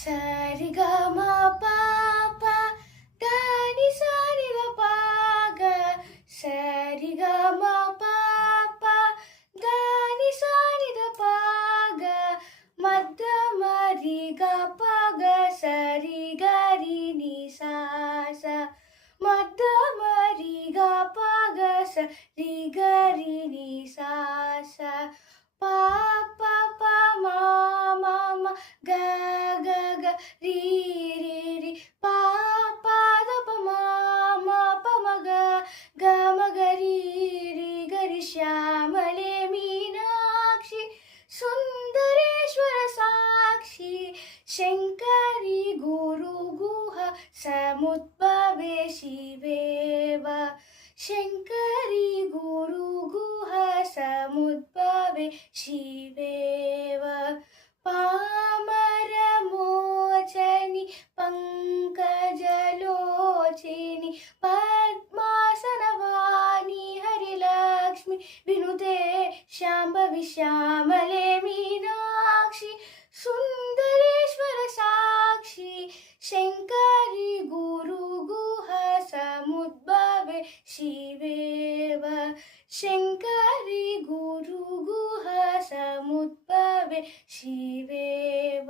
ಸರಿಗಮ ಪಾಪ ದಾನಿ ಸಾರಿಗ ಪಾಗ ಸರಿಗಮ ಪಾಪ ದಾನಿ ಸಾರಿದ ಪಾಗ ಮದ್ದ ಮರಿಗ ಪಾಗ ಸರಿ ಗರಿ ನಿ ಸಾಸ ಮದ್ದ ಮರಿಗ ಪಾಗ ಸರಿ ಗರಿ ನಿ ಸಾಸ ಪಾಪ ಪ ಮಾಮ ಗ ಗ ಗ ರೀ ರೀ ರೀ ಪಾಪ ದ ಪ ಮಾಮ ಪ ಮಗ ಗ ಮಗ ರೀ ರೀ ಗರಿ ಶ್ಯಾಮಲೆ ಮೀನಾಕ್ಷಿ ಸುಂದರೇಶ್ವರ ಸಾಕ್ಷಿ ಶಂಕರಿ ಗುರು ಗುಹ ಸಮುದ್ಭವೆ ಶಿವೇವ ಶಂಕರಿ ಗುರು ಗುಹ ಸಮುದ್ಭವೆ ಶಿವೇವ ಪಾಮರ ಮೋಚನಿ ಪಂಕಜಲೋಚಿನಿ ಪದ್ಮಾಸನವಾನಿ ಹರಿಲಕ್ಷ್ಮಿ ವಿನುತೆ ಶಾಂಭವಿ ಶ್ಯಾಮಲೆ ಮೀನಾಕ್ಷಿ ಸುಂದರೇಶ್ವರ ಸಾಕ್ಷಿ ಶಂಕರಿ ಗುರು ಗುಹ ಸಮುದ್ಭವೆ ಶಿವೇವ ಶಂಕರಿ ಗುರು ಗುಹ ಸಮುದ್ಭವೆ ಶಿವೇವ